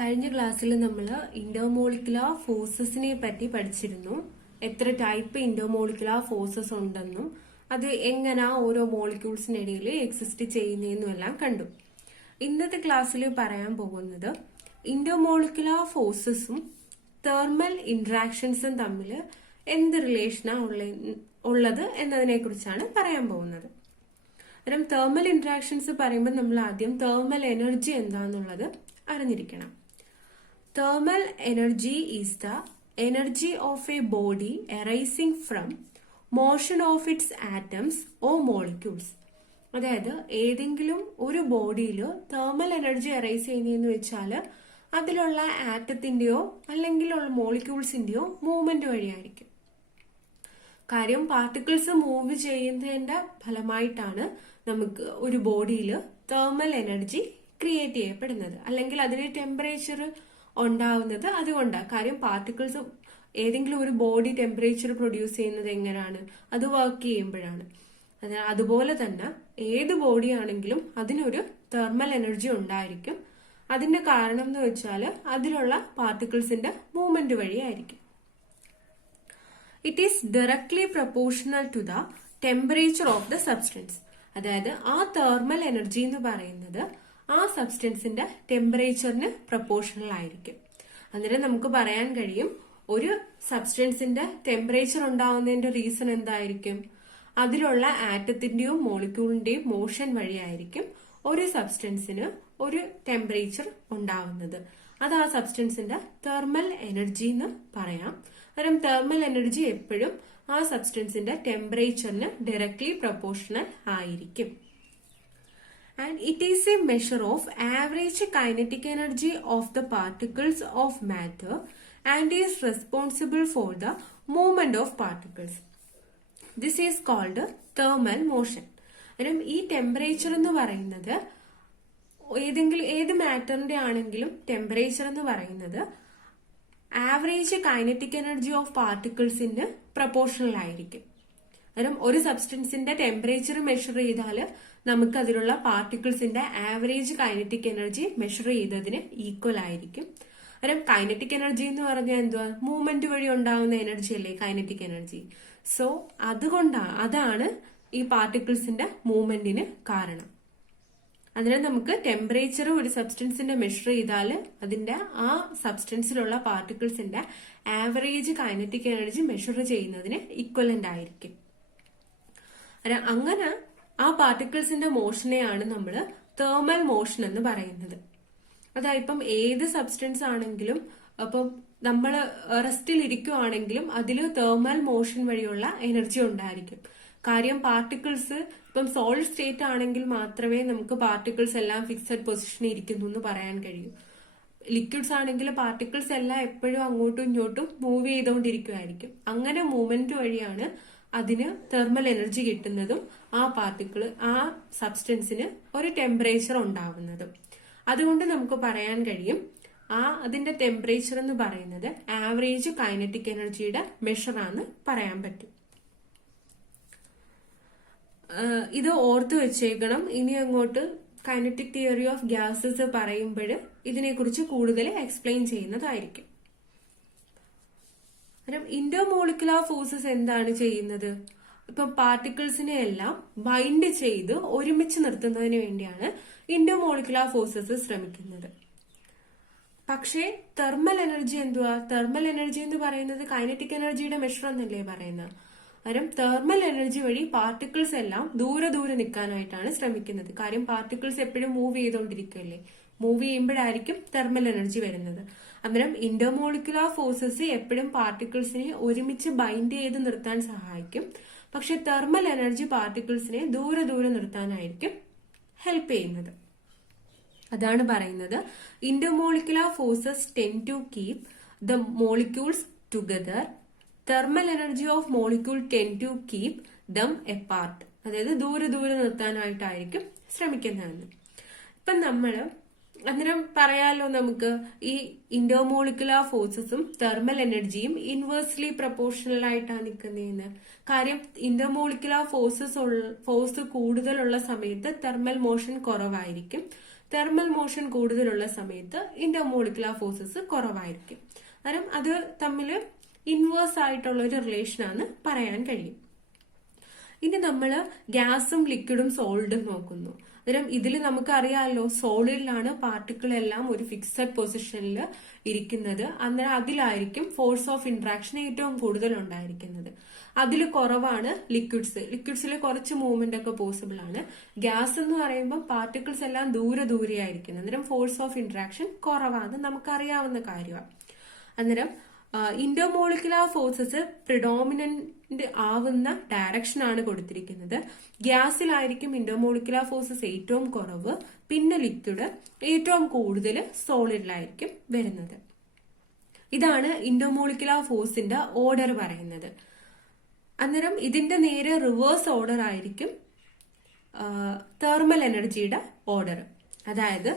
കഴിഞ്ഞ ക്ലാസ്സിൽ നമ്മൾ ഇന്റർമോളിക്കുലർ ഫോഴ്സസിനെ പറ്റി പഠിച്ചിരുന്നു. എത്ര ടൈപ്പ് ഇന്റർമോളിക്കുലർ ഫോഴ്സസ് ഉണ്ടെന്നും അത് എങ്ങനെ ഓരോ മോളിക്യൂൾസിനിടയിൽ എക്സിസ്റ്റ് ചെയ്യുന്നതെന്നും എല്ലാം കണ്ടു. ഇന്നത്തെ ക്ലാസ്സിൽ പറയാൻ പോകുന്നത് ഇന്റർമോളിക്കുലർ ഫോഴ്സസും തെർമൽ ഇന്ററാക്ഷൻസും തമ്മിൽ എന്ത് റിലേഷനാ ഉള്ളത് എന്നതിനെ കുറിച്ചാണ് പറയാൻ പോകുന്നത്. അന്നേരം തെർമൽ ഇന്ററാക്ഷൻസ് പറയുമ്പോൾ നമ്മൾ ആദ്യം തെർമൽ എനർജി എന്താന്നുള്ളത് അറിഞ്ഞിരിക്കണം. Thermal energy is the energy of a body arising from motion of its atoms or molecules. അതായത് ഏതെങ്കിലും ഒരു ബോഡിയിൽ തെർമൽ എനർജി അറൈസ് ചെയ്യുന്നതെന്ന് വെച്ചാൽ അതിലുള്ള ആറ്റത്തിന്റെയോ അല്ലെങ്കിൽ മോളിക്യൂൾസിന്റെയോ മൂവ്മെന്റ് വഴിയായിരിക്കും. കാര്യം പാർട്ടിക്കിൾസ് മൂവ് ചെയ്യുന്നതിന്റെ ഫലമായിട്ടാണ് നമുക്ക് ഒരു ബോഡിയിൽ തെർമൽ എനർജി ക്രിയേറ്റ് ചെയ്യപ്പെടുന്നത്, അല്ലെങ്കിൽ അതിന് ടെമ്പറേച്ചർ ഉണ്ടാവുന്നത് അതുകൊണ്ടാണ്. കാര്യം പാർട്ടിക്കിൾസ് ഏതെങ്കിലും ഒരു ബോഡി ടെമ്പറേച്ചർ പ്രൊഡ്യൂസ് ചെയ്യുന്നത് എങ്ങനെയാണ്, അത് വർക്ക് ചെയ്യുമ്പോഴാണ്. അതുപോലെ തന്നെ ഏത് ബോഡി ആണെങ്കിലും അതിനൊരു തെർമൽ എനർജി ഉണ്ടായിരിക്കും. അതിന്റെ കാരണം എന്ന് വെച്ചാൽ അതിലുള്ള പാർട്ടിക്കിൾസിന്റെ മൂവ്മെന്റ് വഴിയായിരിക്കും. It is directly proportional to the temperature of the substance. അതായത് ആ തെർമൽ എനർജി എന്ന് പറയുന്നത് ആ സബ്സ്റ്റൻസിന്റെ ടെമ്പറേച്ചറിന് പ്രൊപ്പോർഷണൽ ആയിരിക്കും. അന്നേരം നമുക്ക് പറയാൻ കഴിയും ഒരു സബ്സ്റ്റൻസിന്റെ ടെമ്പറേച്ചർ ഉണ്ടാവുന്നതിന്റെ റീസൺ എന്തായിരിക്കും? അതിലുള്ള ആറ്റത്തിന്റെയോ മോളിക്യൂളിന്റെയോ മോഷൻ വഴിയായിരിക്കും ഒരു സബ്സ്റ്റൻസിന് ഒരു ടെമ്പറേച്ചർ ഉണ്ടാവുന്നത്. അത് ആ സബ്സ്റ്റൻസിന്റെ തെർമൽ എനർജി എന്ന് പറയാം. അന്നേരം തെർമൽ എനർജി എപ്പോഴും ആ സബ്സ്റ്റൻസിന്റെ ടെമ്പറേച്ചറിന് ഡയറക്ട്ലി പ്രൊപ്പോർഷണൽ ആയിരിക്കും. And it is a measure of average kinetic energy of the particles of matter and is responsible for the movement of particles. This is called thermal motion. ഈ temperature എന്ന് പറയുന്നത് ഏത് മാറ്ററിന്റെ ആണെങ്കിലും temperature എന്ന് പറയുന്നത് average kinetic energy of പാർട്ടിക്കിൾസിന് proportional ആയിരിക്കും. അന്നേരം ഒരു സബ്സ്റ്റൻസിന്റെ ടെമ്പറേച്ചർ മെഷർ ചെയ്താൽ നമുക്ക് അതിലുള്ള പാർട്ടിക്കിൾസിന്റെ ആവറേജ് കൈനറ്റിക് എനർജി മെഷർ ചെയ്തതിന് ഈക്വൽ ആയിരിക്കും. അന്നേരം കൈനറ്റിക് എനർജി എന്ന് പറഞ്ഞാൽ എന്തുവാ? മൂവ്മെന്റ് വഴി ഉണ്ടാവുന്ന എനർജി അല്ലേ കൈനറ്റിക് എനർജി. സോ അതാണ് ഈ പാർട്ടിക്കിൾസിന്റെ മൂവ്മെന്റിന് കാരണം. അതിനാൽ നമുക്ക് ടെമ്പറേച്ചർ ഒരു സബ്സ്റ്റൻസിന്റെ മെഷർ ചെയ്താൽ അതിന്റെ ആ സബ്സ്റ്റൻസിലുള്ള പാർട്ടിക്കിൾസിന്റെ ആവറേജ് കൈനറ്റിക് എനർജി മെഷർ ചെയ്യുന്നതിന് ഈക്വലന്റ് ആയിരിക്കും. അങ്ങനെ ആ പാർട്ടിക്കിൾസിന്റെ മോഷനെയാണ് നമ്മൾ തെർമൽ മോഷൻ എന്ന് പറയുന്നത്. അതായിപ്പം ഏത് സബ്സ്റ്റൻസ് ആണെങ്കിലും അപ്പം നമ്മൾ റെസ്റ്റിൽ ഇരിക്കുവാണെങ്കിലും അതിൽ തെർമൽ മോഷൻ വഴിയുള്ള എനർജി ഉണ്ടായിരിക്കും. കാര്യം പാർട്ടിക്കിൾസ് ഇപ്പം സോളിഡ് സ്റ്റേറ്റ് ആണെങ്കിൽ മാത്രമേ നമുക്ക് പാർട്ടിക്കിൾസ് എല്ലാം ഫിക്സഡ് പൊസിഷനിൽ ഇരിക്കുന്നു എന്ന് പറയാൻ കഴിയൂ. ലിക്വിഡ്സ് ആണെങ്കിൽ പാർട്ടിക്കിൾസ് എല്ലാം എപ്പോഴും അങ്ങോട്ടും ഇങ്ങോട്ടും മൂവ് ചെയ്തുകൊണ്ടിരിക്കുമായിരിക്കും. അങ്ങനെ മൂവ്മെന്റ് വഴിയാണ് അതിന് തെർമൽ എനർജി കിട്ടുന്നതും ആ സബ്സ്റ്റൻസിന് ഒരു ടെമ്പറേച്ചർ ഉണ്ടാവുന്നതും. അതുകൊണ്ട് നമുക്ക് പറയാൻ കഴിയും അതിന്റെ ടെമ്പറേച്ചർ എന്ന് പറയുന്നത് ആവറേജ് കൈനറ്റിക് എനർജിയുടെ മെഷറാന്ന് പറയാൻ പറ്റും. ഇത് ഓർത്തു വെച്ചേക്കണം. ഇനി അങ്ങോട്ട് കൈനറ്റിക് തിയറി ഓഫ് ഗ്യാസസ് പറയുമ്പോൾ ഇതിനെക്കുറിച്ച് കൂടുതൽ എക്സ്പ്ലെയിൻ ചെയ്യുന്നതായിരിക്കും. ഇന്റർമോളിക്കുലർ ഫോഴ്സസ് എന്താണ് ചെയ്യുന്നത്? ഇപ്പൊ പാർട്ടിക്കിൾസിനെ എല്ലാം ബൈൻഡ് ചെയ്ത് ഒരുമിച്ച് നിർത്തുന്നതിന് വേണ്ടിയാണ് ഇന്റർമോളിക്കുലർ ഫോഴ്സസ് ശ്രമിക്കുന്നത്. പക്ഷേ തെർമൽ എനർജി എന്തുവാ? തെർമൽ എനർജി എന്ന് പറയുന്നത് കൈനറ്റിക് എനർജിയുടെ മെഷർ എന്നല്ലേ പറയുന്നത്. കാരണം തെർമൽ എനർജി വഴി പാർട്ടിക്കിൾസ് എല്ലാം ദൂരെ നിൽക്കാനായിട്ടാണ് ശ്രമിക്കുന്നത്. കാര്യം പാർട്ടിക്കിൾസ് എപ്പോഴും മൂവ് ചെയ്തുകൊണ്ടിരിക്കുകയല്ലേ. മൂവ് ചെയ്യുമ്പോഴായിരിക്കും തെർമൽ എനർജി വരുന്നത്. അന്നേരം ഇന്റർമോളിക്കുലർ ഫോഴ്സസ് എപ്പോഴും പാർട്ടിക്കിൾസിനെ ഒരുമിച്ച് ബൈൻഡ് ചെയ്ത് നിർത്താൻ സഹായിക്കും. പക്ഷെ തെർമൽ എനർജി പാർട്ടിക്കിൾസിനെ ദൂരെ നിർത്താനായിരിക്കും ഹെൽപ്പ് ചെയ്യുന്നത്. അതാണ് പറയുന്നത് intermolecular forces tend to keep the molecules together. Thermal energy of molecule tend to keep them apart. അതായത് ദൂരെ നിർത്താനായിട്ടായിരിക്കും ശ്രമിക്കുന്നതെന്ന്. ഇപ്പം അന്നേരം പറയാലോ നമുക്ക് ഈ ഇന്റർമോളിക്കുലർ ഫോഴ്സസും തെർമൽ എനർജിയും ഇൻവേഴ്സ്ലി പ്രൊപ്പോർഷണൽ ആയിട്ടാണ് നിൽക്കുന്നതെന്ന്. കാര്യം ഇന്റർമോളിക്കുലർ ഫോഴ്സ് കൂടുതലുള്ള സമയത്ത് തെർമൽ മോഷൻ കുറവായിരിക്കും. തെർമൽ മോഷൻ കൂടുതലുള്ള സമയത്ത് ഇന്റർമോളിക്കുലർ ഫോഴ്സസ് കുറവായിരിക്കും. കാരണം അത് തമ്മിൽ ഇൻവേഴ്സ് ആയിട്ടുള്ള ഒരു റിലേഷനാണ് പറയാൻ കഴിയും. ഇനി നമ്മൾ ഗ്യാസും ലിക്വിഡും സോളിഡും നോക്കുന്നു. അന്നേരം ഇതിൽ നമുക്കറിയാമല്ലോ, സോളിഡിലാണ് പാർട്ടിക്കിൾ എല്ലാം ഒരു ഫിക്സഡ് പൊസിഷനിൽ ഇരിക്കുന്നത്. അന്നേരം അതിലായിരിക്കും ഫോഴ്സ് ഓഫ് ഇന്ററാക്ഷൻ ഏറ്റവും കൂടുതൽ ഉണ്ടായിരിക്കുന്നത്. അതിൽ കുറവാണ് ലിക്വിഡ്സിൽ കുറച്ച് മൂവ്മെന്റ് ഒക്കെ പോസിബിൾ ആണ്. ഗ്യാസ് എന്ന് പറയുമ്പോൾ പാർട്ടിക്കിൾസ് എല്ലാം ദൂരെയായിരിക്കുന്നത്. അന്നേരം ഫോഴ്സ് ഓഫ് ഇന്ററാക്ഷൻ കുറവാണ്, നമുക്കറിയാവുന്ന കാര്യമാണ്. അന്നേരം ഇന്റർമോളിക്കുലർ ഫോഴ്സസ് പ്രിഡോമിനന്റ് ആവുന്ന ഡയറക്ഷൻ ആണ് കൊടുത്തിരിക്കുന്നത്. ഗ്യാസിലായിരിക്കും ഇന്റർമോളിക്കുലർ ഫോഴ്സസ് ഏറ്റവും കുറവ്, പിന്നെ ലിക്വിഡ്, ഏറ്റവും കൂടുതൽ സോളിഡിലായിരിക്കും വരുന്നത്. ഇതാണ് ഇന്റർമോളിക്കുലർ ഫോഴ്സിന്റെ ഓർഡർ പറയുന്നത്. അന്നേരം ഇതിന്റെ നേരെ റിവേഴ്സ് ഓർഡർ ആയിരിക്കും തെർമൽ എനർജിയുടെ ഓർഡർ. അതായത്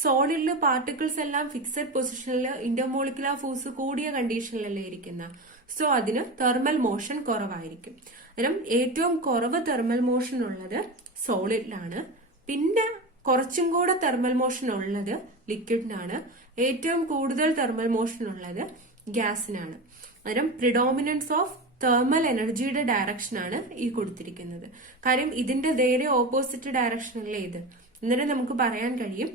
സോളിഡില് പാർട്ടിക്കിൾസ് എല്ലാം ഫിക്സഡ് പൊസിഷനിൽ ഇന്റർമോളിക്കുലർ ഫോഴ്സ് കൂടിയ കണ്ടീഷനിലല്ലേ ഇരിക്കുന്ന. സോ അതിന് തെർമൽ മോഷൻ കുറവായിരിക്കും. അന്നേരം ഏറ്റവും കുറവ് തെർമൽ മോഷൻ ഉള്ളത് സോളിഡിലാണ്. പിന്നെ കുറച്ചും കൂടെ തെർമൽ മോഷൻ ഉള്ളത് ലിക്വിഡിനാണ്. ഏറ്റവും കൂടുതൽ തെർമൽ മോഷൻ ഉള്ളത് ഗ്യാസിനാണ്. അന്നേരം പ്രിഡോമിനൻസ് ഓഫ് തെർമൽ എനർജിയുടെ ഡയറക്ഷനാണ് ഈ കൊടുത്തിരിക്കുന്നത്. കാര്യം ഇതിന്റെ നേരെ ഓപ്പോസിറ്റ് ഡയറക്ഷനല്ലേ ഇത്. അന്നേരം നമുക്ക് പറയാൻ കഴിയും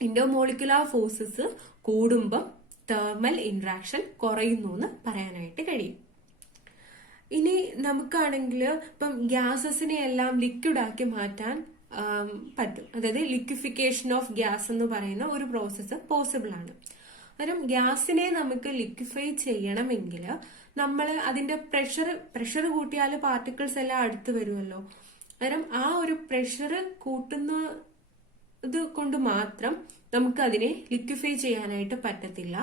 ഇന്റർമോളിക്കുലർ ഫോഴ്സസ് കൂടുമ്പോൾ തെർമൽ ഇന്ററാക്ഷൻ കുറയുന്നു എന്ന് പറയാനായിട്ട് കഴിയും. ഇനി നമുക്കാണെങ്കിൽ ഇപ്പം ഗ്യാസസിനെ എല്ലാം ലിക്വിഡ് ആക്കി മാറ്റാൻ പറ്റും. അതായത് ലിക്വിഫിക്കേഷൻ ഓഫ് ഗ്യാസ് എന്ന് പറയുന്ന ഒരു പ്രോസസ്സ് പോസിബിൾ ആണ്. അന്നേരം ഗ്യാസിനെ നമുക്ക് ലിക്വിഫൈ ചെയ്യണമെങ്കിൽ നമ്മൾ അതിന്റെ പ്രഷർ കൂട്ടിയാൽ പാർട്ടിക്കിൾസ് എല്ലാം അടുത്ത് വരുമല്ലോ. അന്നേരം ആ ഒരു പ്രഷർ കൂട്ടുന്ന ഇത് കൊണ്ട് മാത്രം നമുക്ക് അതിനെ ലിക്വിഫൈ ചെയ്യാനായിട്ട് പറ്റത്തില്ല.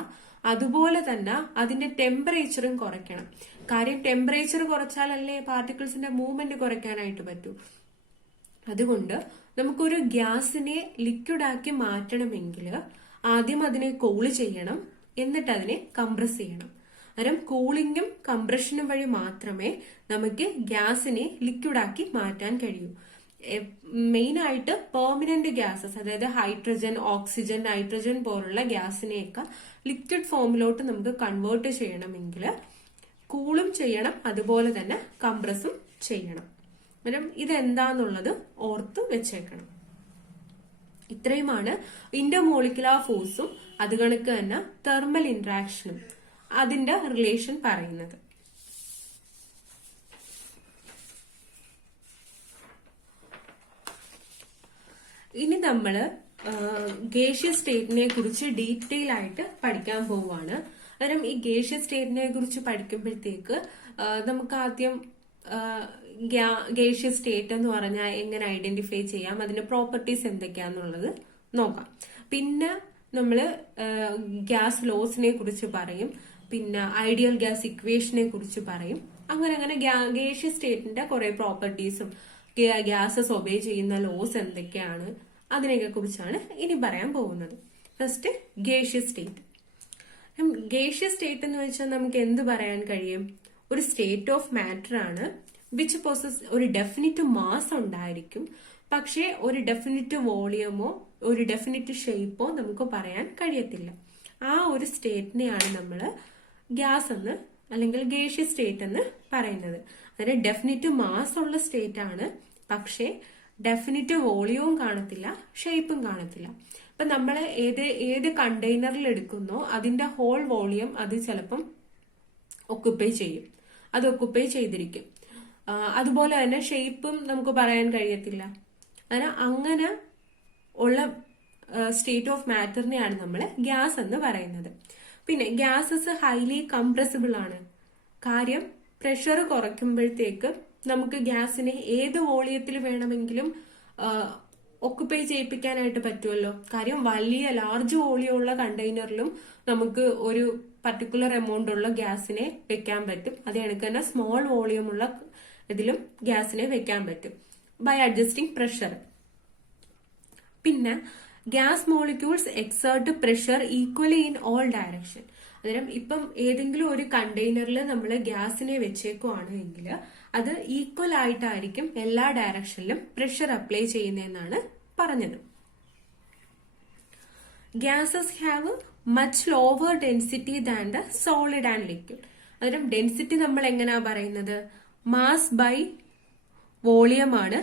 അതുപോലെ തന്നെ അതിന്റെ ടെമ്പറേച്ചറും കുറയ്ക്കണം. കാര്യം ടെമ്പറേച്ചർ കുറച്ചാലല്ലേ പാർട്ടിക്കിൾസിന്റെ മൂവ്മെന്റ് കുറയ്ക്കാനായിട്ട് പറ്റൂ. അതുകൊണ്ട് നമുക്കൊരു ഗ്യാസിനെ ലിക്വിഡ് ആക്കി മാറ്റണമെങ്കിൽ ആദ്യം അതിനെ കൂള് ചെയ്യണം, എന്നിട്ട് അതിനെ കംപ്രസ് ചെയ്യണം. അന്നേരം കൂളിംഗും കംപ്രഷനും വഴി മാത്രമേ നമുക്ക് ഗ്യാസിനെ ലിക്വിഡ് ആക്കി മാറ്റാൻ കഴിയൂ. മെയിൻ ആയിട്ട് പെർമനന്റ് ഗ്യാസസ്, അതായത് ഹൈഡ്രജൻ, ഓക്സിജൻ, നൈട്രജൻ പോലുള്ള ഗ്യാസിനെയൊക്കെ ലിക്വിഡ് ഫോമിലോട്ട് നമുക്ക് കൺവേർട്ട് ചെയ്യണമെങ്കിൽ കൂളും ചെയ്യണം, അതുപോലെ തന്നെ കംപ്രസും ചെയ്യണം. അന്നേരം ഇതെന്താന്നുള്ളത് ഓർത്ത് വെച്ചേക്കണം. ഇത്രയുമാണ് ഇന്റർമോളിക്കുലർ ഫോഴ്സും അത് കണക്ക് തന്നെ തെർമൽ ഇന്ററാക്ഷനും അതിന്റെ റിലേഷൻ പറയുന്നത്. ഇനി നമ്മള് ഗേഷ്യസ് സ്റ്റേറ്റിനെ കുറിച്ച് ഡീറ്റെയിൽ ആയിട്ട് പഠിക്കാൻ പോവുകയാണ്. അന്നേരം ഈ ഗേഷ്യസ് സ്റ്റേറ്റിനെ കുറിച്ച് പഠിക്കുമ്പോഴത്തേക്ക് നമുക്ക് ആദ്യം ഗേഷ്യസ് സ്റ്റേറ്റ് എന്ന് പറഞ്ഞാൽ എങ്ങനെ ഐഡന്റിഫൈ ചെയ്യാം, അതിന്റെ പ്രോപ്പർട്ടീസ് എന്തൊക്കെയാന്നുള്ളത് നോക്കാം. പിന്നെ നമ്മള് ഗ്യാസ് ലോസിനെ കുറിച്ച് പറയും, പിന്നെ ഐഡിയൽ ഗ്യാസ് ഇക്വേഷനെ കുറിച്ച് പറയും. അങ്ങനെ ഗേഷ്യസ് സ്റ്റേറ്റിന്റെ കുറെ പ്രോപ്പർട്ടീസും ഗ്യാസസ് ഒബേ ചെയ്യുന്ന ലോസ് എന്തൊക്കെയാണ് അതിനെയൊക്കെ കുറിച്ചാണ് ഇനി പറയാൻ പോകുന്നത്. First gaseous state. Gaseous state എന്ന് വെച്ചാൽ നമുക്ക് എന്ത് പറയാൻ കഴിയും? ഒരു സ്റ്റേറ്റ് ഓഫ് മാറ്റർ ആണ് വിച്ച് പോസസ് ഒരു ഡെഫിനിറ്റ് മാസ് ഉണ്ടായിരിക്കും, പക്ഷേ ഒരു ഡെഫിനിറ്റ് വോളിയമോ ഒരു ഡെഫിനിറ്റ് ഷേപ്പോ നമുക്ക് പറയാൻ കഴിയത്തില്ല. ആ ഒരു സ്റ്റേറ്റിനെയാണ് നമ്മൾ ഗ്യാസ് എന്ന് അല്ലെങ്കിൽ ഗേഷ്യസ് സ്റ്റേറ്റ് എന്ന് പറയുന്നത്. അതായത് ഡെഫിനിറ്റ് മാസ് ഉള്ള സ്റ്റേറ്റ് ആണ്, പക്ഷേ ഡെഫിനിറ്റ് വോളിയവും കാണത്തില്ല, ഷേപ്പും കാണത്തില്ല. അപ്പൊ നമ്മൾ ഏത് കണ്ടെയ്നറിൽ എടുക്കുന്നോ അതിന്റെ ഹോൾ വോളിയം അത് ചിലപ്പം ഒക്കുപ്പൈ ചെയ്യും, അത് ഒക്കുപ്പൈ ചെയ്തിരിക്കും. അതുപോലെ തന്നെ ഷേപ്പും നമുക്ക് പറയാൻ കഴിയത്തില്ല. അങ്ങനെ ഉള്ള സ്റ്റേറ്റ് ഓഫ് മാറ്ററിനെയാണ് നമ്മൾ ഗ്യാസ് എന്ന് പറയുന്നത്. പിന്നെ ഗ്യാസസ് ഹൈലി കംപ്രസിബിൾ ആണ്. കാര്യം പ്രഷർ കുറയ്ക്കുമ്പോഴത്തേക്ക് നമുക്ക് ഗ്യാസിനെ ഏത് വോളിയത്തിൽ വേണമെങ്കിലും ഒക്കുപ്പൈ ചെയ്യിപ്പിക്കാനായിട്ട് പറ്റുമല്ലോ. കാര്യം വലിയ ലാർജ് വോളിയം ഉള്ള കണ്ടെയ്നറിലും നമുക്ക് ഒരു പർട്ടിക്കുലർ എമൗണ്ട് ഉള്ള ഗ്യാസിനെ വെക്കാൻ പറ്റും. അത് കണക്ക് തന്നെ സ്മോൾ വോളിയം ഉള്ള ഇതിലും ഗ്യാസിനെ വെക്കാൻ പറ്റും ബൈ അഡ്ജസ്റ്റിംഗ് പ്രഷർ. പിന്നെ gas molecules exert pressure equally in all direction. അന്നേരം ഇപ്പം ഏതെങ്കിലും ഒരു കണ്ടെയ്നറിൽ നമ്മൾ ഗ്യാസിനെ വെച്ചേക്കുവാണെങ്കിൽ അത് ഈക്വൽ ആയിട്ടായിരിക്കും എല്ലാ ഡയറക്ഷനിലും പ്രഷർ അപ്ലൈ ചെയ്യുന്നതെന്നാണ് പറഞ്ഞത്. Gases have much lower density than the solid and liquid. അന്നേരം ഡെൻസിറ്റി നമ്മൾ എങ്ങനെയാ പറയുന്നത്? മാസ് ബൈ വോളിയം ആണ്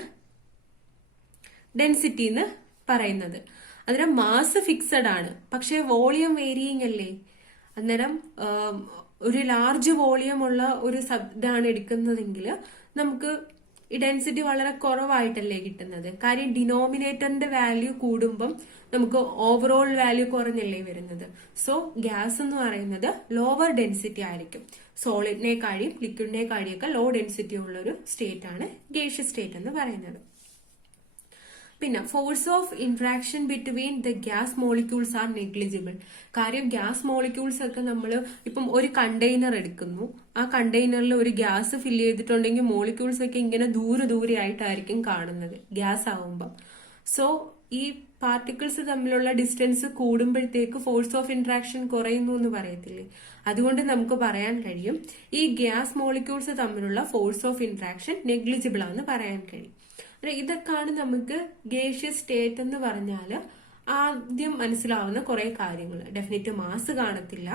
ഡെൻസിറ്റി എന്ന് പറയുന്നത്. അന്നേരം മാസ് ഫിക്സഡ് ആണ്, പക്ഷെ വോളിയം വേരിയിങ് അല്ലേ. അന്നേരം ഒരു ലാർജ് വോളിയം ഉള്ള ഒരു ഇതാണ് എടുക്കുന്നതെങ്കിൽ നമുക്ക് ഈ ഡെൻസിറ്റി വളരെ കുറവായിട്ടല്ലേ കിട്ടുന്നത്. കാര്യം ഡിനോമിനേറ്ററിന്റെ വാല്യൂ കൂടുമ്പം നമുക്ക് ഓവറോൾ വാല്യൂ കുറഞ്ഞല്ലേ വരുന്നത്. സോ ഗ്യാസ് എന്ന് പറയുന്നത് ലോവർ ഡെൻസിറ്റി ആയിരിക്കും. സോളിഡിനെക്കാളും ലിക്വിഡിനെക്കാളിയൊക്കെ ലോ ഡെൻസിറ്റി ഉള്ള ഒരു സ്റ്റേറ്റ് ആണ് ഗേഷ്യസ് സ്റ്റേറ്റ് എന്ന് പറയുന്നത്. പിന്നെ force of interaction between the gas molecules R negligible. കാര്യം ഗ്യാസ് മോളിക്യൂൾസ് ഒക്കെ നമ്മൾ ഇപ്പം ഒരു കണ്ടെയ്നർ എടുക്കുന്നു, ആ കണ്ടെയ്നറിൽ ഒരു ഗ്യാസ് ഫില്ല് ചെയ്തിട്ടുണ്ടെങ്കിൽ മോളിക്യൂൾസ് ഒക്കെ ഇങ്ങനെ ദൂരെ ആയിട്ടായിരിക്കും കാണുന്നത് ഗ്യാസ് ആവുമ്പം. സോ ഈ പാർട്ടിക്കിൾസ് തമ്മിലുള്ള ഡിസ്റ്റൻസ് കൂടുമ്പോഴത്തേക്ക് ഫോഴ്സ് ഓഫ് ഇന്ററാക്ഷൻ കുറയുന്നു എന്ന് പറയത്തില്ലേ. അതുകൊണ്ട് നമുക്ക് പറയാൻ കഴിയും ഈ ഗ്യാസ് മോളിക്യൂൾസ് തമ്മിലുള്ള ഫോഴ്സ് ഓഫ് ഇന്ററാക്ഷൻ നെഗ്ലിജിബിൾ ആണെന്ന് പറയാൻ കഴിയും. ഇതൊക്കെയാണ് നമുക്ക് ഗേഷ്യസ് സ്റ്റേറ്റ് എന്ന് പറഞ്ഞാൽ ആദ്യം മനസ്സിലാവുന്ന കുറെ കാര്യങ്ങൾ. ഡെഫിനിറ്റ് മാസ് കാണത്തില്ല,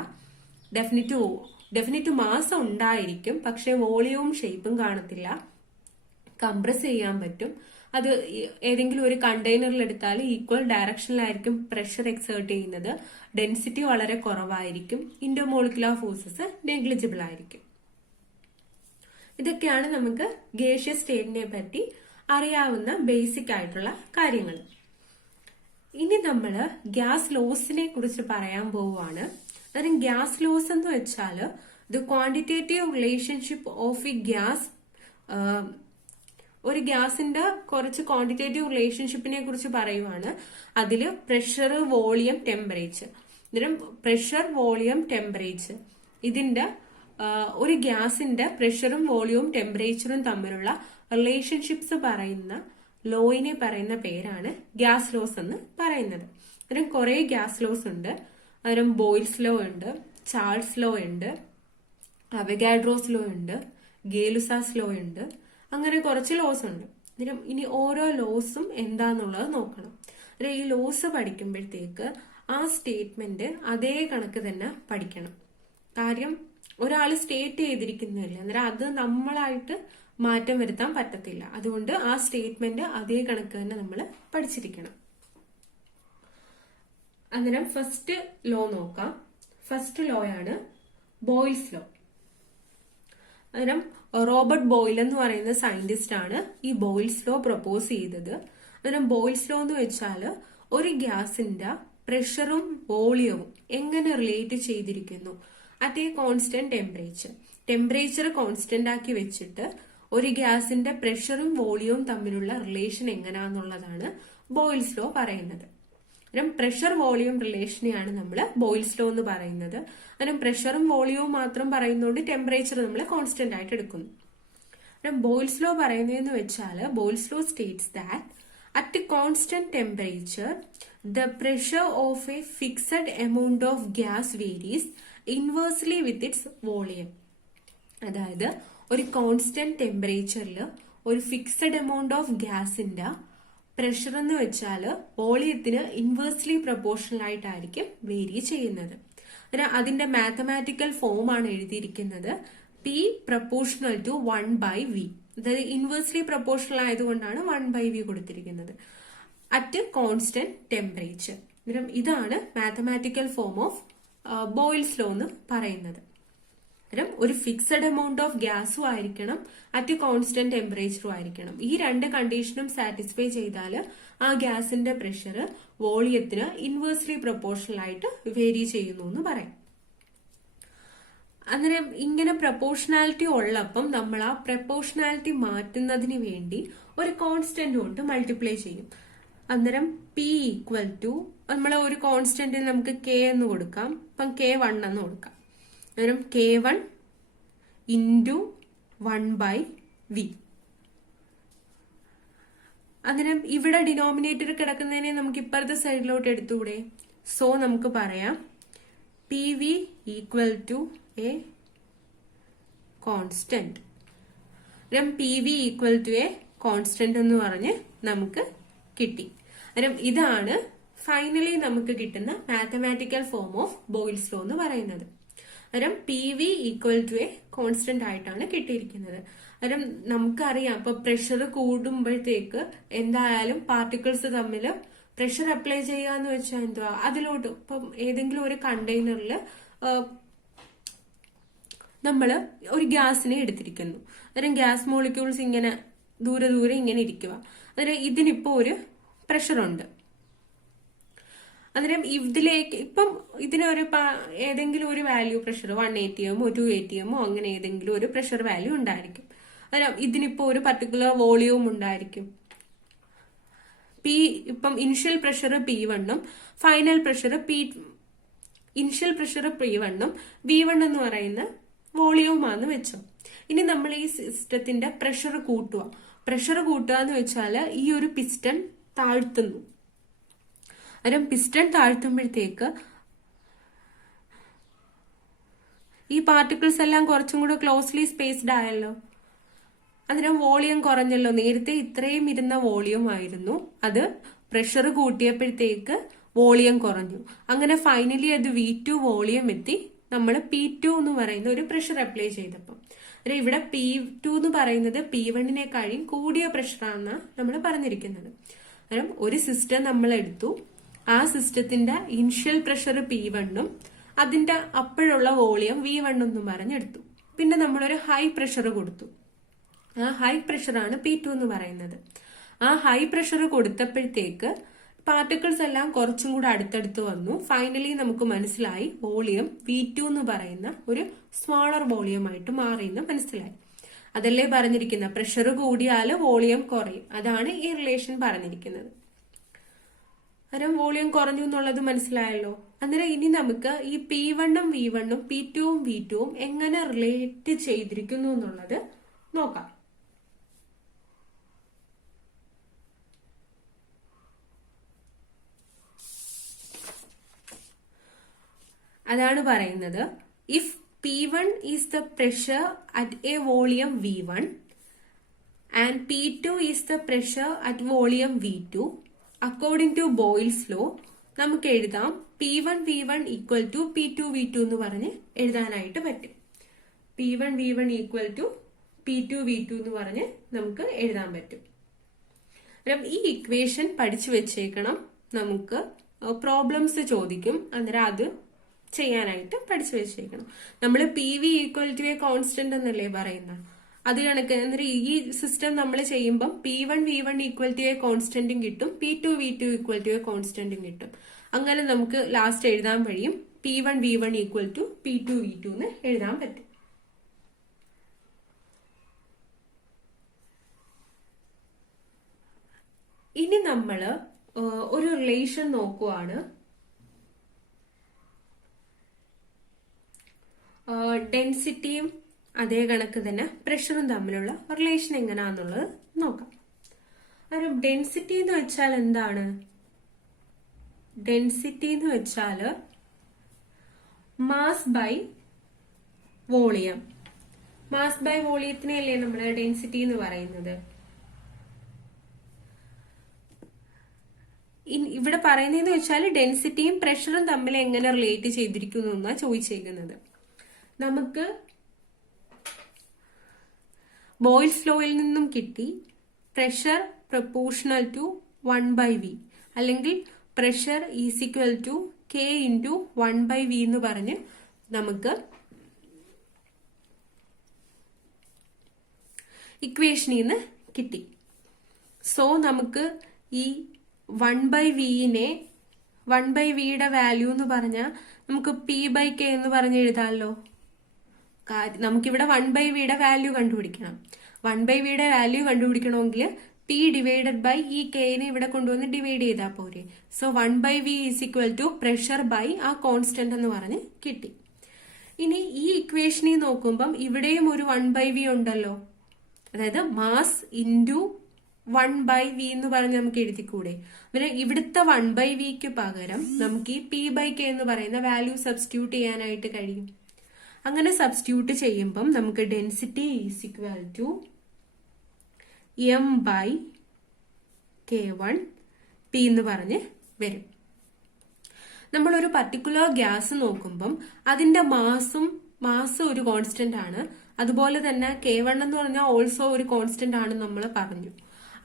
ഡെഫിനിറ്റ് മാസ് ഉണ്ടായിരിക്കും, പക്ഷെ വോളിയവും ഷേപ്പും കാണത്തില്ല. കംപ്രസ് ചെയ്യാൻ പറ്റും, അത് ഏതെങ്കിലും ഒരു കണ്ടെയ്നറിൽ എടുത്താൽ ഈക്വൽ ഡയറക്ഷനിലായിരിക്കും പ്രഷർ എക്സേർട്ട് ചെയ്യുന്നത്. ഡെൻസിറ്റി വളരെ കുറവായിരിക്കും. ഇന്റർമോളിക്കുലർ ഫോഴ്സസ് നെഗ്ലിജിബിൾ ആയിരിക്കും. ഇതൊക്കെയാണ് നമുക്ക് ഗേഷ്യസ് സ്റ്റേറ്റിനെ പറ്റി അറിയാവുന്ന ബേസിക് ആയിട്ടുള്ള കാര്യങ്ങൾ. ഇനി നമ്മൾ ഗ്യാസ് ലോസിനെ കുറിച്ച് പറയാൻ പോവുകയാണ്. അതായത് ഗ്യാസ് ലോസ് എന്ന് വെച്ചാൽ the quantitative relationship of a gas. ഒരു ഗ്യാസിന്റെ കുറച്ച് ക്വാണ്ടിറ്റേറ്റീവ് റിലേഷൻഷിപ്പിനെ കുറിച്ച് പറയുവാണ്. അതിൽ പ്രഷർ, വോളിയം, ടെമ്പറേച്ചർ. അന്നേരം പ്രഷർ, വോളിയം, ടെമ്പറേച്ചർ ഇതിന്റെ ഒരു ഗ്യാസിന്റെ പ്രഷറും വോളിയവും ടെമ്പറേച്ചറും തമ്മിലുള്ള റിലേഷൻഷിപ്സ് പറയുന്ന ലോയിനെ പറയുന്ന പേരാണ് ഗ്യാസ് ലോസ് എന്ന് പറയുന്നത്. അന്നേരം കുറെ ഗ്യാസ് ലോസ് ഉണ്ട്. അന്നേരം ബോയിൽസ് ലോ ഉണ്ട്, ചാൾസ് ലോ ഉണ്ട്, അവഗാഡ്രോസ് ലോ ഉണ്ട്, ഗേലുസാസ് ലോ ഉണ്ട്. അങ്ങനെ കുറച്ച് ലോസ് ഉണ്ട്. അന്നേരം ഇനി ഓരോ ലോസും എന്താന്നുള്ളത് നോക്കണം. അന്നേരം ഈ ലോസ് പഠിക്കുമ്പോഴത്തേക്ക് ആ സ്റ്റേറ്റ്മെന്റ് അതേ കണക്ക് തന്നെ പഠിക്കണം. കാര്യം ഒരാൾ സ്റ്റേറ്റ് ചെയ്തിരിക്കുന്നില്ല, അന്നേരം അത് നമ്മളായിട്ട് മാറ്റം വരുത്താൻ പറ്റത്തില്ല. അതുകൊണ്ട് ആ സ്റ്റേറ്റ്മെന്റ് അതേ കണക്ക് തന്നെ നമ്മൾ പഠിച്ചിരിക്കണം. അന്നേരം ഫസ്റ്റ് ലോ നോക്കാം. ഫസ്റ്റ് ലോ ആണ് ബോയിൽസ് ലോ. അന്നേരം റോബർട്ട് ബോയിൽ എന്ന് പറയുന്ന സയന്റിസ്റ്റ് ആണ് ഈ ബോയിൽസ് ലോ പ്രപ്പോസ് ചെയ്തത്. അന്നേരം ബോയിൽസ് ലോ എന്ന് വെച്ചാൽ ഒരു ഗ്യാസിന്റെ പ്രഷറും വോളിയവും എങ്ങനെ റിലേറ്റ് ചെയ്തിരിക്കുന്നു at A constant temperature. Temperature constant ആക്കി വെച്ചിട്ട് ഒരു ഗ്യാസിന്റെ പ്രഷറും വോളിയവും തമ്മിലുള്ള റിലേഷൻ എങ്ങനെയാന്നുള്ളതാണ് ബോയിൽസ് ലോ പറയുന്നത്. അന്നേരം പ്രഷർ വോളിയം റിലേഷനെയാണ് നമ്മൾ ബോയിൽസ് ലോ എന്ന് പറയുന്നത്. അന്നേരം പ്രഷറും വോളിയവും മാത്രം പറയുന്നതുകൊണ്ട് ടെമ്പറേച്ചർ നമ്മൾ കോൺസ്റ്റന്റ് ആയിട്ട് എടുക്കുന്നു. അന്നേരം ബോയിൽസ് ലോ പറയുന്നതെന്ന് വെച്ചാൽ boils law States that at constant temperature the pressure of A fixed amount of gas varies inversely with its volume. അതായത് ഒരു കോൺസ്റ്റന്റ് ടെമ്പറേച്ചറിൽ ഒരു ഫിക്സഡ് എമൗണ്ട് ഓഫ് ഗ്യാസിന്റെ പ്രഷർ എന്ന് വെച്ചാൽ വോളിയത്തിന് ഇൻവേഴ്സ്ലി പ്രൊപ്പോർഷണൽ ആയിട്ടായിരിക്കും വേരി ചെയ്യുന്നത്. അതിന്റെ മാത്തമാറ്റിക്കൽ ഫോം ആണ് എഴുതിയിരിക്കുന്നത് P പ്രൊപ്പോർഷണൽ ടു 1/V. അതായത് ഇൻവേഴ്സ്ലി പ്രൊപ്പോർഷണൽ ആയതുകൊണ്ടാണ് 1/V കൊടുത്തിരിക്കുന്നത് അറ്റ് കോൺസ്റ്റന്റ് ടെമ്പറേച്ചർ. ഇതാണ് mathematical form of Boyle's law എന്ന് പറയുന്നത്. ഒരു ഫിക്സഡ് എമൗണ്ട് ഓഫ് ഗ്യാസും ആയിരിക്കണം, അറ്റ് കോൺസ്റ്റന്റ് ടെമ്പറേച്ചറും ആയിരിക്കണം. ഈ രണ്ട് കണ്ടീഷനും സാറ്റിസ്ഫൈ ചെയ്താൽ ആ ഗ്യാസിന്റെ പ്രഷർ വോളിയത്തിന് ഇൻവേഴ്സ്ലി പ്രൊപ്പോർഷണൽ ആയിട്ട് വേരി ചെയ്യുന്നു എന്ന് പറയാം. അന്നേരം ഇങ്ങനെ പ്രൊപ്പോർഷണാലിറ്റി ഉള്ളപ്പം നമ്മൾ ആ പ്രൊപ്പോർഷണാലിറ്റി മാറ്റുന്നതിന് വേണ്ടി ഒരു കോൺസ്റ്റന്റ് കൊണ്ട് മൾട്ടിപ്ലൈ ചെയ്യും. അന്നേരം P ഈക്വൽ ടു നമ്മളെ ഒരു കോൺസ്റ്റന്റിൽ നമുക്ക് K എന്ന് കൊടുക്കാം. അപ്പം K1 എന്ന് കൊടുക്കാം. അന്നേരം K1 ഇൻറ്റു 1/V. അന്നേരം ഇവിടെ ഡിനോമിനേറ്റർ കിടക്കുന്നതിനെ നമുക്ക് ഇപ്പുറത്തെ സൈഡിലോട്ട് എടുത്തുകൂടെ? സോ നമുക്ക് പറയാം PV equal to a constant. PV equal to a constant എന്ന് പറഞ്ഞ് നമുക്ക് കിട്ടി. അന്നേരം ഇതാണ് ഫൈനലി നമുക്ക് കിട്ടുന്ന mathematical form of Boyle's law എന്ന് പറയുന്നത്. അന്നേരം P V equal to a constant ആയിട്ടാണ് കിട്ടിയിരിക്കുന്നത്. അന്നേരം നമുക്കറിയാം ഇപ്പൊ പ്രഷർ കൂടുമ്പോഴത്തേക്ക് എന്തായാലും പാർട്ടിക്കിൾസ് തമ്മിൽ പ്രഷർ അപ്ലൈ ചെയ്യാന്ന് വെച്ചാൽ എന്തുവാ, അതിലോട്ട് ഇപ്പം ഏതെങ്കിലും ഒരു കണ്ടെയ്നറിൽ നമ്മൾ ഒരു ഗ്യാസിനെ എടുത്തിരിക്കുന്നു. അന്നേരം ഗ്യാസ് മോളിക്യൂൾസ് ഇങ്ങനെ ദൂരെ ദൂരെ ഇങ്ങനെ ഇരിക്കുക. അന്നേരം ഇതിനിപ്പോ ഒരു പ്രഷറുണ്ട്. അന്നേരം ഇതിലേക്ക് ഇപ്പം ഇതിനൊരു ഏതെങ്കിലും ഒരു വാല്യൂ പ്രഷർ 180 280 അങ്ങനെ ഏതെങ്കിലും ഒരു പ്രഷർ വാല്യൂ ഉണ്ടായിരിക്കും. അന്നേരം ഇതിനിപ്പോ ഒരു പർട്ടിക്കുലർ വോളിയവും ഉണ്ടായിരിക്കും. ഇപ്പം initial pressure P1 final pressure initial pressure P1 V1 എന്ന് പറയുന്ന വോളിയവുമാണെന്ന് വെച്ചോ. ഇനി നമ്മൾ ഈ സിസ്റ്റത്തിന്റെ പ്രഷർ കൂട്ടുക. പ്രഷർ കൂട്ടുക എന്ന് വെച്ചാൽ ഈ ഒരു പിസ്റ്റൺ താഴ്ത്തുന്നു. അന്നേരം പിസ്റ്റൺ താഴ്ത്തുമ്പോഴത്തേക്ക് ഈ പാർട്ടിക്കിൾസ് എല്ലാം കുറച്ചും കൂടെ ക്ലോസ്ലി സ്പേസ്ഡ് ആയല്ലോ. അന്നേരം വോളിയം കുറഞ്ഞല്ലോ. നേരത്തെ ഇത്രയും ഇരുന്ന വോളിയം ആയിരുന്നു, അത് പ്രഷർ കൂട്ടിയപ്പോഴത്തേക്ക് വോളിയം കുറഞ്ഞു. അങ്ങനെ ഫൈനലി അത് V2 വോളിയം എത്തി. നമ്മൾ P2 എന്ന് പറയുന്ന ഒരു പ്രഷർ അപ്ലൈ ചെയ്തപ്പോൾ ഇവിടെ P2 എന്ന് പറയുന്നത് P1-നേക്കാളും കൂടിയ പ്രഷറാണെന്ന് നമ്മൾ പറഞ്ഞിരിക്കുന്നത്. അന്നേരം ഒരു സിസ്റ്റം നമ്മൾ എടുത്തു. ആ സിസ്റ്റത്തിന്റെ ഇനിഷ്യൽ പ്രഷർ P1 അതിന്റെ അപ്പോഴുള്ള വോളിയം V1 എന്നും പറഞ്ഞെടുത്തു. പിന്നെ നമ്മളൊരു ഹൈ പ്രഷർ കൊടുത്തു. ആ ഹൈ പ്രഷറാണ് P2 എന്ന് പറയുന്നത്. ആ ഹൈ പ്രഷർ കൊടുത്തപ്പോഴത്തേക്ക് പാർട്ടിക്കിൾസ് എല്ലാം കുറച്ചും കൂടെ അടുത്തടുത്ത് വന്നു. ഫൈനലി നമുക്ക് മനസ്സിലായി വോളിയം V2 എന്ന് പറയുന്ന ഒരു സ്മോളർ വോളിയം ആയിട്ട് മാറിയെന്ന് മനസ്സിലായി. അതല്ലേ പറഞ്ഞിരിക്കുന്ന പ്രഷർ കൂടിയാല് വോളിയം കുറയും. അതാണ് ഈ റിലേഷൻ പറഞ്ഞിരിക്കുന്നത്. അന്നേരം വോളിയം കുറഞ്ഞു എന്നുള്ളത് മനസ്സിലായല്ലോ. അന്നേരം ഇനി നമുക്ക് ഈ P1 V1 P2 V2 എങ്ങനെ റിലേറ്റ് ചെയ്തിരിക്കുന്നു എന്നുള്ളത് നോക്കാം. അതാണ് പറയുന്നത്, if P1 is the pressure at a volume V1 and P2 is the pressure at volume V2, according to Boyle's law നമുക്ക് എഴുതാം P1 V1 equal to P2 V2 എന്ന് പറഞ്ഞ് എഴുതാനായിട്ട് പറ്റും. P1 V1 equal to P2 V2 എന്ന് പറഞ്ഞ് നമുക്ക് എഴുതാൻ പറ്റും. ഈ ഇക്വേഷൻ പഠിച്ചു വെച്ചേക്കണം. നമുക്ക് പ്രോബ്ലംസ് ചോദിക്കും. അന്നേരം അത് ചെയ്യാനായിട്ട് പഠിച്ചു വെച്ചേക്കണം. നമ്മൾ PV equal to a constant എന്നല്ലേ പറയുന്നത്. അത് കണക്ക് ഈ സിസ്റ്റം നമ്മൾ ചെയ്യുമ്പോൾ P1 V1 equal to A കോൺസ്റ്റന്റും കിട്ടും, P2 V2 equal to A കോൺസ്റ്റന്റും കിട്ടും. അങ്ങനെ നമുക്ക് ലാസ്റ്റ് എഴുതാൻ കഴിയും P1 V1 equal to P2 V2 എന്ന് എഴുതാൻ പറ്റും. ഇനി നമ്മൾ ഒരു റിലേഷൻ നോക്കുവാണ്. ഡെൻസിറ്റിയും അതേ കണക്ക് തന്നെ പ്രഷറും തമ്മിലുള്ള റിലേഷൻ എങ്ങനെയാന്നുള്ളത് നോക്കാം. കാരണം ഡെൻസിറ്റി എന്ന് വെച്ചാൽ എന്താണ്? ഡെൻസിറ്റി എന്ന് വെച്ചാൽ mass by volume. Mass by വോളിയത്തിനെയല്ലേ നമ്മൾ ഡെൻസിറ്റി എന്ന് പറയുന്നത്. ഇവിടെ പറയുന്നതെന്ന് വെച്ചാൽ ഡെൻസിറ്റിയും പ്രഷറും തമ്മിൽ എങ്ങനെ റിലേറ്റ് ചെയ്തിരിക്കുന്നു എന്നാ ചോദിച്ചേക്കുന്നത്. നമുക്ക് ബോയ്ൽസ് ലോയിൽ നിന്നും കിട്ടി പ്രഷർ പ്രൊപ്പോർഷണൽ ടു 1/v അല്ലെങ്കിൽ pressure is equal to K into 1/v എന്ന് പറഞ്ഞ് നമുക്ക് ഇക്വേഷനിൽ നിന്ന് കിട്ടി. സോ നമുക്ക് ഈ 1/vനെ 1/vയുടെ വാല്യൂ എന്ന് പറഞ്ഞാൽ നമുക്ക് P/K എന്ന് പറഞ്ഞ് എഴുതാമല്ലോ. നമുക്കിവിടെ 1/vയുടെ വാല്യൂ കണ്ടുപിടിക്കണം. 1/vയുടെ വാല്യൂ കണ്ടുപിടിക്കണമെങ്കിൽ P ഡിവൈഡഡ് ബൈ ഈ Kനെ ഇവിടെ കൊണ്ടുവന്ന് ഡിവൈഡ് ചെയ്താൽ പോരെ. So 1/v is equal to pressure by ആ കോൺസ്റ്റന്റ് എന്ന് പറഞ്ഞ് കിട്ടി. ഇനി ഈ ഇക്വേഷനിൽ നോക്കുമ്പം ഇവിടെയും ഒരു 1/v ഉണ്ടല്ലോ. അതായത് മാസ് ഇൻറ്റു 1/v എന്ന് പറഞ്ഞ് നമുക്ക് എഴുതിക്കൂടെ. പിന്നെ ഇവിടുത്തെ 1/vക്ക് പകരം നമുക്ക് ഈ P/K എന്ന് പറയുന്ന വാല്യൂ സബ്സ്റ്റിറ്റ്യൂട്ട് ചെയ്യാനായിട്ട് കഴിയും. അങ്ങനെ സബ്സ്റ്റിറ്റ്യൂട്ട് ചെയ്യുമ്പം നമുക്ക് density is equal to M/K1 P എന്ന് പറഞ്ഞ് വരും. നമ്മൾ ഒരു പർട്ടിക്കുലർ ഗ്യാസ് നോക്കുമ്പം അതിന്റെ മാസ് ഒരു കോൺസ്റ്റന്റ് ആണ്. അതുപോലെ തന്നെ K1 എന്ന് പറഞ്ഞാൽ ഓൾസോ ഒരു കോൺസ്റ്റന്റ് ആണ് നമ്മൾ പറഞ്ഞു.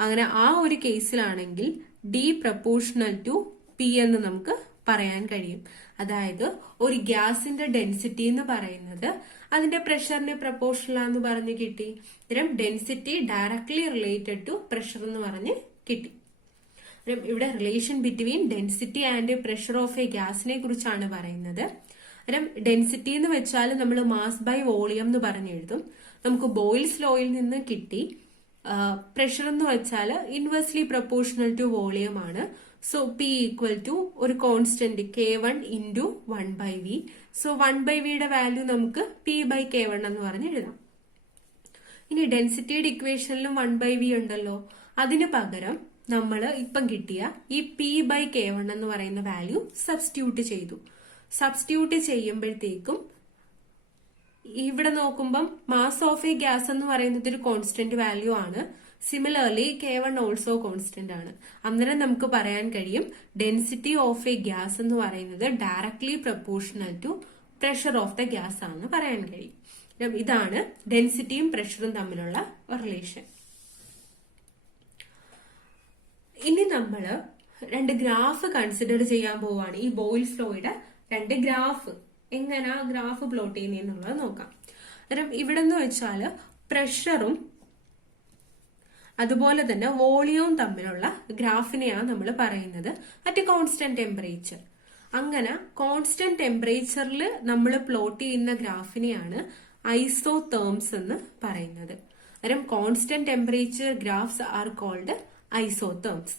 അങ്ങനെ ആ ഒരു കേസിലാണെങ്കിൽ D പ്രപ്പോർഷണൽ ടു P എന്ന് നമുക്ക് പറയാൻ കഴിയും. അതായത് ഒരു ഗ്യാസിന്റെ ഡെൻസിറ്റി എന്ന് പറയുന്നത് അതിന്റെ പ്രഷറിന് പ്രപ്പോർഷണൽ ആണെന്ന് പറഞ്ഞ് കിട്ടി. ഇത്തരം density directly related to pressure എന്ന് പറഞ്ഞ് കിട്ടി. ഇവിടെ relation between density and pressure of a ഗ്യാസിനെ കുറിച്ചാണ് പറയുന്നത്. ഡെൻസിറ്റി എന്ന് വെച്ചാൽ നമ്മൾ മാസ് ബൈ വോളിയം എന്ന് പറഞ്ഞ് എഴുതും. നമുക്ക് ബോയിൽസ് ലോയിൽ നിന്ന് കിട്ടി. പ്രഷർ എന്ന് വെച്ചാൽ ഇൻവേഴ്സ്ലി പ്രപ്പോർഷണൽ ടു വോളിയം ആണ്. സോ P ഈക്വൽ ടു ഒരു constant K1 into 1/V. So 1/Vയുടെ വാല്യൂ നമുക്ക് P ബൈ K1 എന്ന് പറഞ്ഞ് എഴുതാം. ഇനി ഡെൻസിറ്റിയുടെ ഇക്വേഷനിലും 1/V ഉണ്ടല്ലോ. അതിന് പകരം നമ്മൾ ഇപ്പം കിട്ടിയ ഈ P ബൈ K1 എന്ന് പറയുന്ന വാല്യൂ സബ്സ്റ്റിറ്റ്യൂട്ട് ചെയ്തു. സബ്സ്റ്റിറ്റ്യൂട്ട് ചെയ്യുമ്പോഴത്തേക്കും ഇവിടെ നോക്കുമ്പം മാസ് ഓഫ് എ ഗ്യാസ് എന്ന് പറയുന്നത് ഒരു കോൺസ്റ്റന്റ് വാല്യൂ ആണ്. സിമിലർലി K1 ഓൾസോ കോൺസ്റ്റന്റ് ആണ്. അന്നേരം നമുക്ക് പറയാൻ കഴിയും ഡെൻസിറ്റി ഓഫ് എ ഗ്യാസ് എന്ന് പറയുന്നത് directly proportional to pressure of the gas ആണെന്ന് പറയാൻ കഴിയും. ഇതാണ് ഡെൻസിറ്റിയും പ്രഷറും തമ്മിലുള്ള റിലേഷൻ. ഇനി നമ്മൾ രണ്ട് ഗ്രാഫ് കൺസിഡർ ചെയ്യാൻ പോവാണ്. ഈ ബോയിൽസ് ലോയുടെ രണ്ട് ഗ്രാഫ് എങ്ങനെ ഗ്രാഫ് പ്ലോട്ട് ചെയ്യുന്നതെന്നുള്ളത് നോക്കാം. ഇവിടെ എന്ന് വെച്ചാല് പ്രഷറും അതുപോലെ തന്നെ വോളിയവും തമ്മിലുള്ള ഗ്രാഫിനെയാണ് നമ്മൾ പറയുന്നത് അറ്റ് കോൺസ്റ്റന്റ് ടെമ്പറേച്ചർ. അങ്ങനെ കോൺസ്റ്റന്റ് ടെമ്പറേച്ചറിൽ നമ്മൾ പ്ലോട്ട് ചെയ്യുന്ന ഗ്രാഫിനെയാണ് ഐസോതേർംസ് എന്ന് പറയുന്നത്. Constant temperature graphs are called isotherms.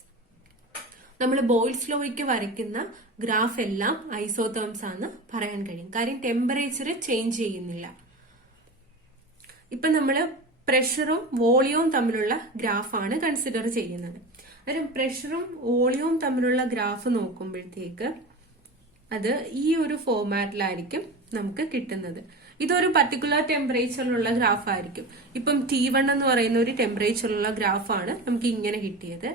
നമ്മൾ ബോയിൽസ് ലോയ്ക്ക് വരയ്ക്കുന്ന ഗ്രാഫ് എല്ലാം ഐസോതേർംസ് ആണെന്ന് പറയാൻ കഴിയും. കാര്യം ടെമ്പറേച്ചർ ചേഞ്ച് ചെയ്യുന്നില്ല. ഇപ്പൊ നമ്മള് പ്രഷറും വോളിയവും തമ്മിലുള്ള ഗ്രാഫാണ് കൺസിഡർ ചെയ്യുന്നത്. പ്രഷറും വോളിയവും തമ്മിലുള്ള ഗ്രാഫ് നോക്കുമ്പോഴത്തേക്ക് അത് ഈ ഒരു ഫോർമാറ്റിലായിരിക്കും നമുക്ക് കിട്ടുന്നത്. ഇതൊരു പർട്ടിക്കുലർ ടെമ്പറേച്ചറിലുള്ള ഗ്രാഫ് ആയിരിക്കും. ഇപ്പം T1 എന്ന് പറയുന്ന ഒരു ടെമ്പറേച്ചറിലുള്ള ഗ്രാഫാണ് നമുക്ക് ഇങ്ങനെ കിട്ടിയത്.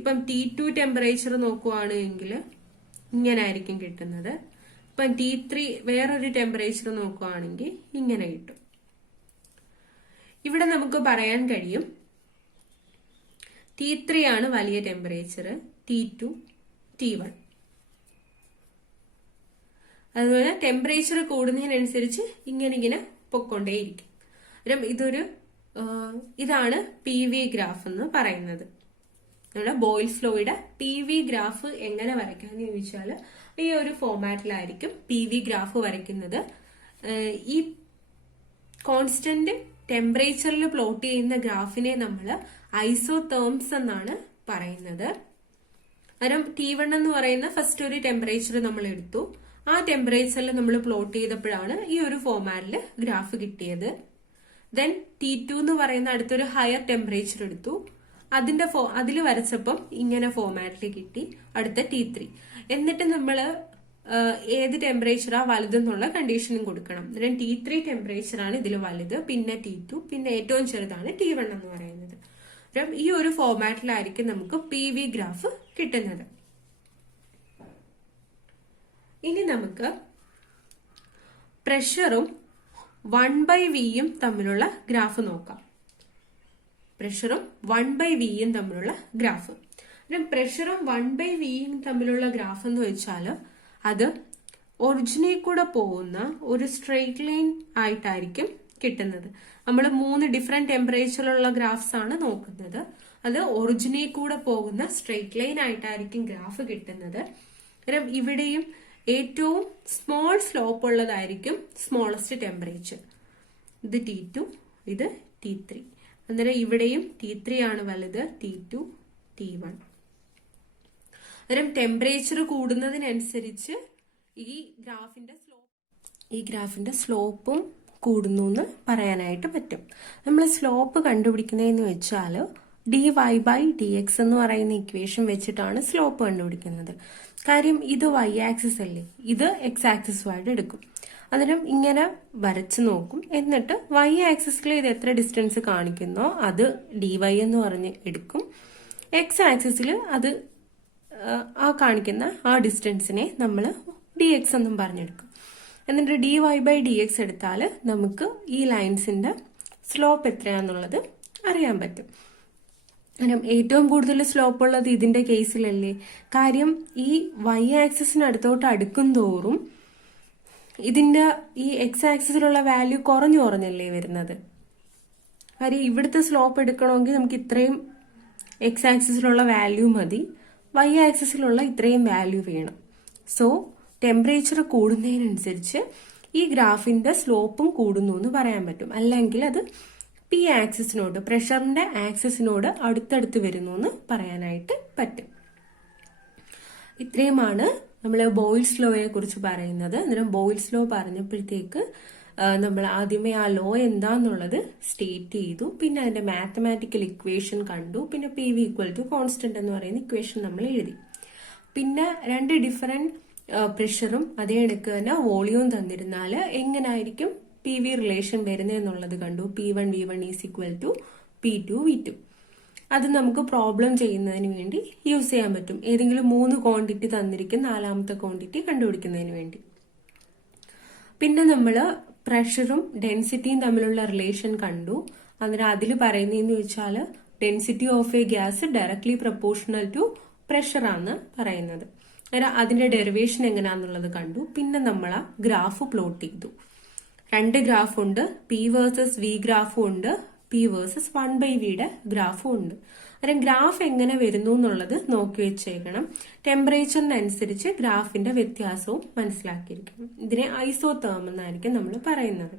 ഇപ്പം T2 ടെമ്പറേച്ചർ നോക്കുവാണെങ്കിൽ ഇങ്ങനെ ആയിരിക്കും കിട്ടുന്നത്. ഇപ്പം T3 വേറൊരു ടെമ്പറേച്ചർ നോക്കുവാണെങ്കിൽ ഇങ്ങനെ കിട്ടും. ഇവിടെ നമുക്ക് പറയാൻ കഴിയും T3 ആണ് വലിയ ടെമ്പറേച്ചർ, T2, T1. അതുപോലെ ടെമ്പറേച്ചർ കൂടുന്നതിനനുസരിച്ച് ഇങ്ങനെ പൊക്കൊണ്ടേയിരിക്കും. ഇതാണ് PV ഗ്രാഫ് എന്ന് പറയുന്നത്. നമ്മുടെ ബോയിൽസ് ലോയുടെ PV ഗ്രാഫ് എങ്ങനെ വരയ്ക്കാന്ന് ചോദിച്ചാൽ ഈ ഒരു ഫോർമാറ്റിലായിരിക്കും PV ഗ്രാഫ് വരയ്ക്കുന്നത്. ഈ കോൺസ്റ്റന്റ് ടെമ്പറേച്ചറിൽ പ്ലോട്ട് ചെയ്യുന്ന ഗ്രാഫിനെ നമ്മൾ ഐസോതേർംസ് എന്നാണ് പറയുന്നത്. T1 എന്ന് പറയുന്ന ഫസ്റ്റ് ഒരു ടെമ്പറേച്ചർ നമ്മൾ എടുത്തു. ആ ടെമ്പറേച്ചറിൽ നമ്മൾ പ്ലോട്ട് ചെയ്തപ്പോഴാണ് ഈ ഒരു ഫോർമാറ്റിൽ ഗ്രാഫ് കിട്ടിയത്. ദെൻ T2 എന്ന് പറയുന്ന അടുത്തൊരു ഹയർ ടെമ്പറേച്ചർ എടുത്തു. അതിൽ വരച്ചപ്പം ഇങ്ങനെ ഫോർമാറ്റിൽ കിട്ടി. അടുത്ത T3. എന്നിട്ട് നമ്മൾ ഏത് ടെമ്പറേച്ചറാ വലുതെന്നുള്ള കണ്ടീഷനും കൊടുക്കണം. T3 ടെമ്പറേച്ചർ ആണ് ഇതിൽ വലുത്, പിന്നെ T2, പിന്നെ ഏറ്റവും ചെറുതാണ് T1 എന്ന് പറയുന്നത്. ഈ ഒരു ഫോർമാറ്റിലായിരിക്കും നമുക്ക് PV ഗ്രാഫ് കിട്ടുന്നത്. ഇനി നമുക്ക് പ്രഷറും 1/Vയും തമ്മിലുള്ള ഗ്രാഫ് നോക്കാം. പ്രഷറും 1/Vയും തമ്മിലുള്ള ഗ്രാഫ്. പ്രഷറും 1/Vയും തമ്മിലുള്ള ഗ്രാഫ് എന്ന് വെച്ചാൽ അത് ഒറിജിനിൽ കൂടെ പോകുന്ന ഒരു സ്ട്രെയിറ്റ് ലൈൻ ആയിട്ടായിരിക്കും കിട്ടുന്നത്. നമ്മൾ 3 ഡിഫറെന്റ് ടെമ്പറേച്ചറിലുള്ള ഗ്രാഫ്സ് ആണ് നോക്കുന്നത്. അത് ഒറിജിനിൽ കൂടെ പോകുന്ന സ്ട്രെയിറ്റ് ലൈൻ ആയിട്ടായിരിക്കും ഗ്രാഫ് കിട്ടുന്നത്. ഇവിടെയും ഏറ്റവും സ്മോൾ സ്ലോപ്പ് ഉള്ളതായിരിക്കും സ്മോളസ്റ്റ് ടെമ്പറേച്ചർ. ഇത് T2, ഇത് T3. അന്നേരം ഇവിടെയും T3 ആണ് വലുത്, T2, T1. ടെമ്പറേച്ചർ കൂടുന്നതിനനുസരിച്ച് ഈ ഗ്രാഫിന്റെ സ്ലോപ്പും കൂടുന്നു എന്ന് പറയാനായിട്ട് പറ്റും. നമ്മൾ സ്ലോപ്പ് കണ്ടുപിടിക്കുന്നതെന്ന് വെച്ചാൽ dy/dx എന്ന് പറയുന്ന ഇക്വേഷൻ വെച്ചിട്ടാണ് സ്ലോപ്പ് കണ്ടുപിടിക്കുന്നത്. കാര്യം ഇത് y ആക്സിസ് അല്ലേ, ഇത് x ആക്സിസുമായിട്ട് എടുക്കും. അന്നേരം ഇങ്ങനെ വരച്ചു നോക്കും. എന്നിട്ട് y ആക്സിസിൽ ഇത് എത്ര ഡിസ്റ്റൻസ് കാണിക്കുന്നോ അത് dy എന്ന് പറഞ്ഞ് എടുക്കും. x ആക്സിസിൽ അത് ആ കാണിക്കുന്ന ആ ഡിസ്റ്റൻസിനെ നമ്മൾ ഡി എക്സ് എന്നും പറഞ്ഞെടുക്കും. എന്നിട്ട് d y by d x എടുത്താൽ നമുക്ക് ഈ ലൈൻസിന്റെ സ്ലോപ്പ് എത്രയാന്നുള്ളത് അറിയാൻ പറ്റും. കാരണം ഏറ്റവും കൂടുതൽ സ്ലോപ്പ് ഉള്ളത് ഇതിന്റെ കേസിലല്ലേ. കാര്യം ഈ വൈ ആക്സിസിന് അടുക്കും തോറും ഇതിന്റെ ഈ എക്സ് ആക്സിസിലുള്ള വാല്യൂ കുറഞ്ഞു കുറഞ്ഞല്ലേ വരുന്നത്. കാര്യം ഇവിടുത്തെ സ്ലോപ്പ് എടുക്കണമെങ്കിൽ നമുക്ക് ഇത്രയും എക്സ് ആക്സിസിലുള്ള വാല്യൂ മതി, വൈ ആക്സിസിലുള്ള ഇത്രയും വാല്യൂ വേണം. സോ ടെമ്പറേച്ചർ കൂടുന്നതിനനുസരിച്ച് ഈ ഗ്രാഫിന്റെ സ്ലോപ്പും കൂടുന്നു എന്ന് പറയാൻ പറ്റും. അല്ലെങ്കിൽ അത് പി ആക്സിസിനോട്, പ്രഷറിന്റെ ആക്സിസിനോട് അടുത്തടുത്ത് വരുന്നു എന്ന് പറയാനായിട്ട് പറ്റും. ഇത്രയുമാണ് നമ്മൾ ബോയിൽസ് ലോയെ കുറിച്ച് പറയുന്നത്. അന്നേരം ബോയിൽസ് ലോ പറഞ്ഞപ്പോഴത്തേക്ക് നമ്മൾ ആദ്യമേ ആ ലോ എന്താന്നുള്ളത് സ്റ്റേറ്റ് ചെയ്തു, പിന്നെ അതിന്റെ മാത്തമാറ്റിക്കൽ ഇക്വേഷൻ കണ്ടു, പിന്നെ p V equal to constant എന്ന് പറയുന്ന ഇക്വേഷൻ നമ്മൾ എഴുതി. പിന്നെ രണ്ട് ഡിഫറെന്റ് പ്രഷറും അതേ കണക്ക് തന്നെ വോളിയവും തന്നിരുന്നാൽ എങ്ങനായിരിക്കും പി വി റിലേഷൻ വരുന്നതെന്നുള്ളത് കണ്ടു. P1 V1 is equal to P2 V2. അത് നമുക്ക് പ്രോബ്ലം ചെയ്യുന്നതിന് വേണ്ടി യൂസ് ചെയ്യാൻ പറ്റും. ഏതെങ്കിലും 3 ക്വാണ്ടിറ്റി തന്നിരിക്കും, 4ാമത്തെ ക്വാണ്ടിറ്റി കണ്ടുപിടിക്കുന്നതിന് വേണ്ടി. പിന്നെ നമ്മൾ പ്രഷറും ഡെൻസിറ്റിയും തമ്മിലുള്ള റിലേഷൻ കണ്ടു. അന്നേരം അതിൽ പറയുന്നതെന്ന് വെച്ചാൽ density of a gas directly proportional to pressure ആണ് പറയുന്നത്. അന്നേരം അതിന്റെ ഡെറിവേഷൻ എങ്ങനെയാന്നുള്ളത് കണ്ടു. പിന്നെ നമ്മൾ ആ ഗ്രാഫ് പ്ലോട്ട് ചെയ്തു. 2 ഗ്രാഫ് ഉണ്ട്, പി വേഴ്സസ് വി ഗ്രാഫും ഉണ്ട്, പി വേഴ്സസ് 1/vയുടെ ഗ്രാഫും ഉണ്ട്. അന്നേരം ഗ്രാഫ് എങ്ങനെ വരുന്നു എന്നുള്ളത് നോക്കി വെച്ചേക്കണം. ടെമ്പറേച്ചറിനനുസരിച്ച് ഗ്രാഫിന്റെ വ്യത്യാസവും മനസ്സിലാക്കിയിരിക്കണം. ഇതിനെ ഐസോതേർം എന്നായിരിക്കും നമ്മൾ പറയുന്നത്.